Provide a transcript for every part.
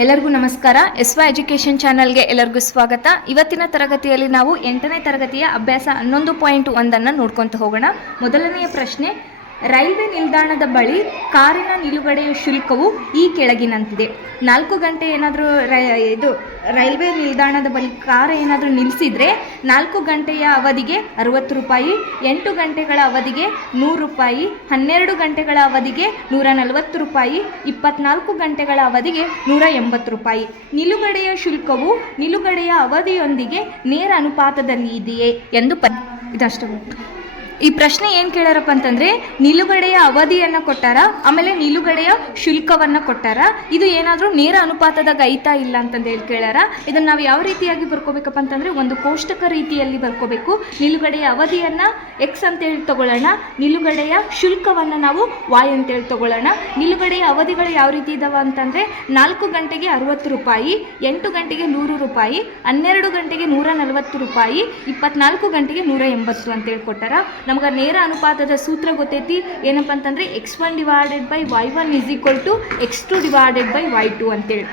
ಎಲ್ಲರಿಗೂ ನಮಸ್ಕಾರ. ಎಸ್ವಾ ಎಜುಕೇಷನ್ ಚಾನಲ್ಗೆ ಎಲ್ಲರಿಗೂ ಸ್ವಾಗತ. ಇವತ್ತಿನ ತರಗತಿಯಲ್ಲಿ ನಾವು 8ನೇ ತರಗತಿಯ ಅಭ್ಯಾಸ 11.1 ನೋಡ್ಕೊತ ಹೋಗೋಣ. ಮೊದಲನೆಯ ಪ್ರಶ್ನೆ, ರೈಲ್ವೆ ನಿಲ್ದಾಣದ ಬಳಿ ಕಾರಿನ ನಿಲುಗಡೆಯ ಶುಲ್ಕವು ಈ ಕೆಳಗಿನಂತಿದೆ. 4 ಗಂಟೆ ಏನಾದರೂ ರೈಲ್ವೆ ನಿಲ್ದಾಣದ ಬಳಿ ಕಾರ್ ಏನಾದರೂ ನಿಲ್ಲಿಸಿದರೆ 4 ಗಂಟೆಯ ಅವಧಿಗೆ 60 ರೂಪಾಯಿ, 8 ಗಂಟೆಗಳ ಅವಧಿಗೆ 100 ರೂಪಾಯಿ, 12 ಗಂಟೆಗಳ ಅವಧಿಗೆ 140 ರೂಪಾಯಿ, 24 ಗಂಟೆಗಳ ಅವಧಿಗೆ 180 ರೂಪಾಯಿ. ನಿಲುಗಡೆಯ ಶುಲ್ಕವು ನಿಲುಗಡೆಯ ಅವಧಿಯೊಂದಿಗೆ ನೇರ ಅನುಪಾತದಲ್ಲಿ ಇದೆಯೇ ಎಂದು ಇದಷ್ಟು. ಈ ಪ್ರಶ್ನೆ ಏನು ಕೇಳಾರಪ್ಪ ಅಂತಂದರೆ, ನಿಲುಗಡೆಯ ಅವಧಿಯನ್ನು ಕೊಟ್ಟಾರ, ಆಮೇಲೆ ನಿಲುಗಡೆಯ ಶುಲ್ಕವನ್ನು ಕೊಟ್ಟಾರ. ಇದು ಏನಾದರೂ ನೇರ ಅನುಪಾತದಾಗ ಐತಾ ಇಲ್ಲ ಅಂತಂದು ಹೇಳಿ ಕೇಳ್ಯಾರ. ಇದನ್ನು ನಾವು ಯಾವ ರೀತಿಯಾಗಿ ಬರ್ಕೋಬೇಕಪ್ಪ ಅಂತಂದರೆ, ಒಂದು ಕೋಷ್ಟಕ ರೀತಿಯಲ್ಲಿ ಬರ್ಕೋಬೇಕು. ನಿಲುಗಡೆಯ ಅವಧಿಯನ್ನು ಎಕ್ಸ್ ಅಂತೇಳಿ ತಗೊಳ್ಳೋಣ, ನಿಲುಗಡೆಯ ಶುಲ್ಕವನ್ನು ನಾವು ವಾಯ್ ಅಂತೇಳಿ ತಗೊಳ್ಳೋಣ. ನಿಲುಗಡೆಯ ಅವಧಿಗಳು ಯಾವ ರೀತಿ ಇದಾವೆ ಅಂತಂದರೆ, 4 ಗಂಟೆಗೆ 60 ರೂಪಾಯಿ, 8 ಗಂಟೆಗೆ 100 ರೂಪಾಯಿ, 12 ಗಂಟೆಗೆ 140 ರೂಪಾಯಿ, 24 ಗಂಟೆಗೆ 180 ಅಂತೇಳಿ ಕೊಟ್ಟಾರ. ನಮ್ಗೆ ನೇರ ಅನುಪಾತದ ಸೂತ್ರ ಗೊತ್ತೈತಿ, ಏನಪ್ಪ ಅಂತಂದರೆ x1 divided by y1 is equal to x2 divided by y2 ಅಂತೇಳಿ.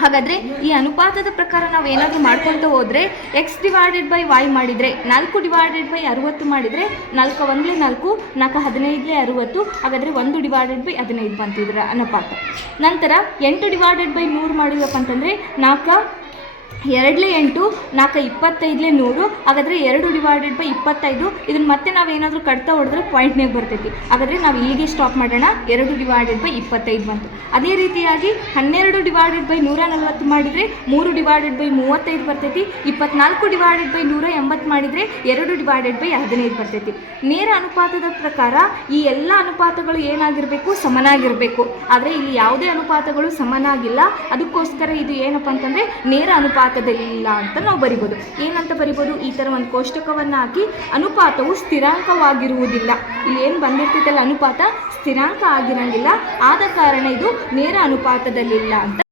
ಹಾಗಾದರೆ ಈ ಅನುಪಾತದ ಪ್ರಕಾರ ನಾವು ಏನಾದರೂ ಮಾಡ್ಕೊತ ಹೋದರೆ, ಎಕ್ಸ್ ಡಿವೈಡೆಡ್ ಬೈ ವೈ ಮಾಡಿದರೆ 4 ಡಿವೈಡೆಡ್ ಬೈ 60 ಮಾಡಿದರೆ 4 1 4, 4 15 60, ಹಾಗಾದರೆ 1 ಡಿವೈಡೆಡ್ ಬೈ 15 ಬಂತಿದ್ರೆ ಅನುಪಾತ. ನಂತರ 8 ಡಿವೈಡೆಡ್ ಬೈ 100 ಮಾಡಿದಪ್ಪ ಅಂತಂದರೆ 4 2 8, 4 25 100, ಹಾಗಾದರೆ 2 ಡಿವೈಡೆಡ್ ಬೈ 25. ಇದನ್ನು ಮತ್ತೆ ನಾವೇನಾದರೂ ಕಟ್ತಾ ಹೊಡೆದ್ರೆ ಪಾಯಿಂಟ್ನಾಗ ಬರ್ತೈತಿ. ಹಾಗಾದರೆ ನಾವು ಇಲ್ಲಿಗೆ ಸ್ಟಾಪ್ ಮಾಡೋಣ. 2 ಡಿವೈಡೆಡ್ ಬೈ 25 ಬಂತು. ಅದೇ ರೀತಿಯಾಗಿ 12 ಡಿವೈಡೆಡ್ ಬೈ 140 ಮಾಡಿದರೆ 3 ಡಿವೈಡೆಡ್ ಬೈ 35 ಬರ್ತೈತಿ. 24 ಡಿವೈಡೆಡ್ ಬೈ 180 ಮಾಡಿದರೆ 2 ಡಿವೈಡೆಡ್ ಬೈ 15 ಬರ್ತೈತಿ. ನೇರ ಅನುಪಾತದ ಪ್ರಕಾರ ಈ ಎಲ್ಲ ಅನುಪಾತಗಳು ಏನಾಗಿರಬೇಕು, ಸಮನಾಗಿರಬೇಕು. ಆದರೆ ಇಲ್ಲಿ ಯಾವುದೇ ಅನುಪಾತಗಳು ಸಮನಾಗಿಲ್ಲ. ಅದಕ್ಕೋಸ್ಕರ ಇದು ಏನಪ್ಪ ಅಂತಂದರೆ ನೇರ ಅನುಪಾತ ಇಲ್ಲ ಅಂತ ನಾವು ಬರಿಬೋದು. ಏನಂತ ಬರಿಬೋದು, ಈ ಥರ ಒಂದು ಕೋಷ್ಟಕವನ್ನು ಹಾಕಿ ಅನುಪಾತವು ಸ್ಥಿರಾಂಕವಾಗಿರುವುದಿಲ್ಲ. ಇಲ್ಲಿ ಏನು ಬಂದಿರ್ತೈತಲ್ಲ ಅನುಪಾತ ಸ್ಥಿರಾಂಕ ಆಗಿರಂಗಿಲ್ಲ, ಆದ ಕಾರಣ ಇದು ನೇರ ಅನುಪಾತದಲ್ಲಿಲ್ಲ ಅಂತ